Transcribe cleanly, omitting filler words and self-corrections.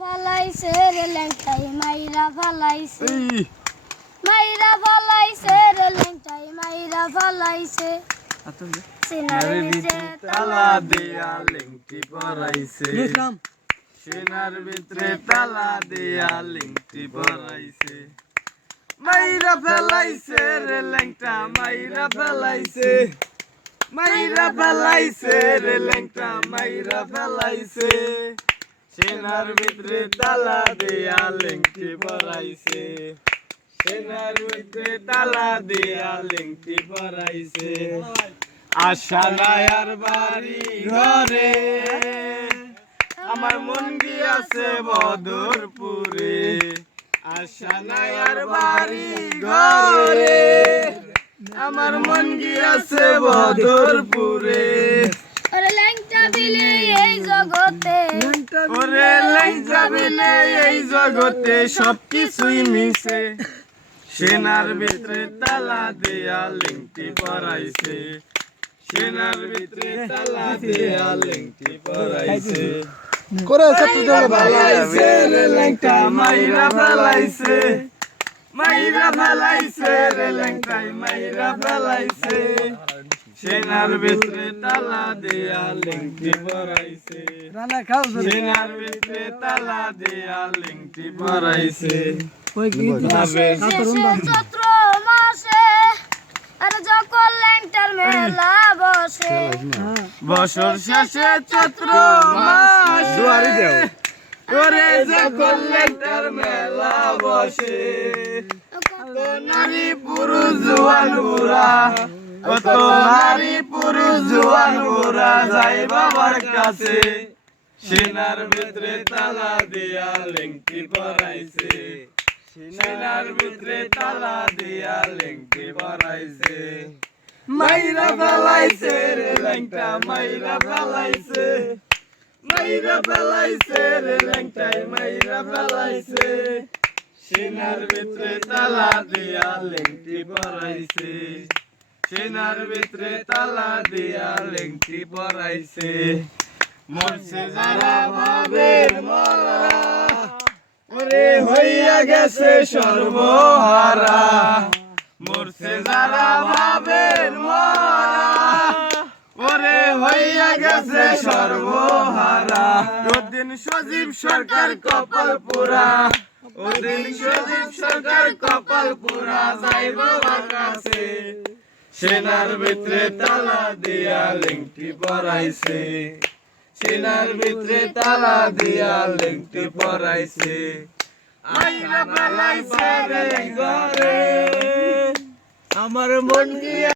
ফালাইছে রে লেংটাই মাইরা ফালাইছে মাইরা ফালাইছে রে লেংটাই মাইরা ফালাইছে সিনার ভিতরে তালা দিয়া লিংটি পরাইছে সিনার ভিতরে তালা দিয়া লিংটি পরাইছে মাইরা ফেলাইছে রে লেংটা মাইরা ফেলাইছে মাইরা ফেলাইছে রে লেংটা মাইরা ফেলাইছে সিনার ভিতরে তালা দিয়া লিংটি পরাইছে সিনার ভিতরে তালা দিয়া লিংটি পরাইছে আশা নাই আর বাড়ি ঘরে আমার মন গিয়াছে বদরপুরে আশা নাই আর বাড়ি ঘরে আমার মন গিয়াছে বদরপুরে ওরে লেংটা বিলে এই জগতে ওরে লেংটা বিলে এই জগতে সবকিছুই মিশে সেনার ভিতরে তালা দিয়া লিংটি পরাইছে সেনার ভিতরে তালা দিয়া লিংটি পরাইছে করে সব জোরে ফেলাইছে রে লেংটা মাইরা ফেলাইছে মাইরা ফেলাইছে রে লেংটাই মাইরা ফেলাইছে সেনার ভিতরে তালা দিয়া লিংটি পরাইছে রানা খাও সেনার ভিতরে তালা দিয়া লিংটি পরাইছে ওই কি চৈত্র মাসে আর যখন লেংটার মেলা বসে বছর শেষে চৈত্র মাসে ওরে যখন লেংটার মেলা বসে কত নারী পুরুষ জোয়ান বুড়া কত নারী পুরুষ জোয়ান বুড়া যায় বাবার কাছে সেনার ভিতরে তালা দিয়া লিংটি পরাইছে সেনার ভিতরে তালা দিয়া লিংটি পরাইছে মাইরা ফেলাইছে রে লেংটা মাইরা ফেলাইছে মাইরা ফেলাইছে রে লেংটাই মাইরা ফেলাইছে সেনার ভিতরে তালা দিয়া লিংটি পরাইছে সেনার ভিতরে তালা দিয়া লিংটি পরাইছে মরছে যারা ভাবের মরা ওরে হইয়া গেছে সর্বহারা মরছে যারা ভাবের মরা ওরে হইয়া গেছে সর্বহারা ওদিন সজীব সরকার কপাল পুরা ওদিন সজীব সরকার কপাল পুরা যাইব কাছে সেনার ভিতরে তালা দিয়া লিংটি পরাইছে সেনার ভিতরে তালা দিয়া লিংটি পরাইছে মাইরা ফেলাইছে রে ঘরে আমার মন গিয়া